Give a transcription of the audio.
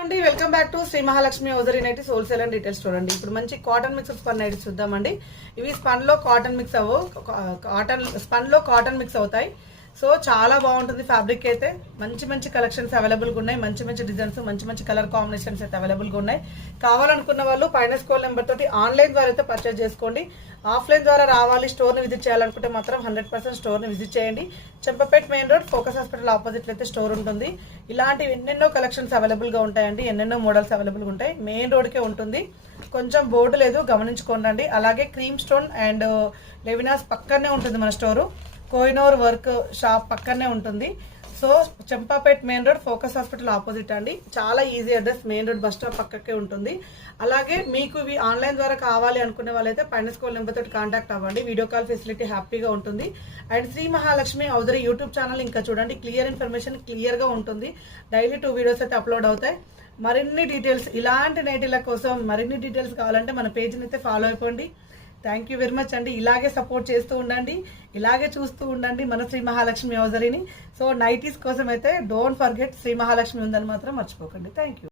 అండి welcome back to Shri Mahalakshmi hosiery nighties wholesale and retail store అండి. ఇప్పుడు మంచి కాటన్ మిక్స్ స్పన్ నైటీస్ చూద్దామండి. ఇవి స్పన్ లో కాటన్ మిక్స్ స్పన్ లో కాటన్ మిక్స్ అవుతాయి. సో చాలా బాగుంటుంది ఫ్యాబ్రిక్ అయితే. మంచి మంచి కలెక్షన్స్ అవైలబుల్గా ఉన్నాయి. మంచి మంచి డిజైన్స్, మంచి మంచి కలర్ కాంబినేషన్స్ అయితే అవైలబుల్గా ఉన్నాయి. కావాలనుకున్న వాళ్ళు పైన స్క్రోల్ నెంబర్ తోటి ఆన్లైన్ ద్వారా అయితే పర్చేజ్ చేసుకోండి. ఆఫ్లైన్ ద్వారా రావాలి, స్టోర్ని విజిట్ చేయాలనుకుంటే మాత్రం 100% స్టోర్ని విజిట్ చేయండి. Champapet main road focus hospital ఆపోజిట్లో అయితే స్టోర్ ఉంటుంది. ఇలాంటివి ఎన్నెన్నో కలెక్షన్స్ అవైలబుల్గా ఉంటాయండి. ఎన్నెన్నో మోడల్స్ అవైలబుల్గా ఉంటాయి. మెయిన్ రోడ్కే ఉంటుంది. కొంచెం బోర్డు లేదు, గమనించుకోండి. అలాగే క్రీమ్ స్టోన్ అండ్ లెవినాస్ పక్కనే ఉంటుంది మన స్టోరు. కోహినూర్ వర్క్ షాప్ పక్కనే ఉంటుంది. So Champapet main road focus hospital opposite అండి. చాలా easy address, main road bus stop పక్కకే ఉంటుంది. అలాగే మీకు ఇవి ఆన్లైన్ ద్వారా కావాలి అనుకునే వాళ్ళైతే పైన స్కూల్ నెంబర్ తోటి కాంటాక్ట్ అవ్వండి. వీడియో కాల్ ఫెసిలిటీ హ్యాపీగా ఉంటుంది. And Shri Mahalakshmi hosiery YouTube channel ఇంకా చూడండి, క్లియర్ ఇన్ఫర్మేషన్ క్లియర్గా ఉంటుంది. డైలీ 2 వీడియోస్ అయితే అప్లోడ్ అవుతాయి. మరిన్ని డీటెయిల్స్, ఇలాంటి నైటీల కోసం మరిన్ని డీటెయిల్స్ కావాలంటే మన పేజ్ని అయితే ఫాలో అయిపోండి. థ్యాంక్ యూ వెరీ మచ్ అండి. ఇలాగే సపోర్ట్ చేస్తూ ఉండండి, ఇలాగే చూస్తూ ఉండండి మన శ్రీ మహాలక్ష్మి హౌజరీని. సో నైటీస్ కోసం అయితే డోంట్ ఫర్గెట్ శ్రీ మహాలక్ష్మి ఉందని మాత్రం మర్చిపోకండి. Thank you.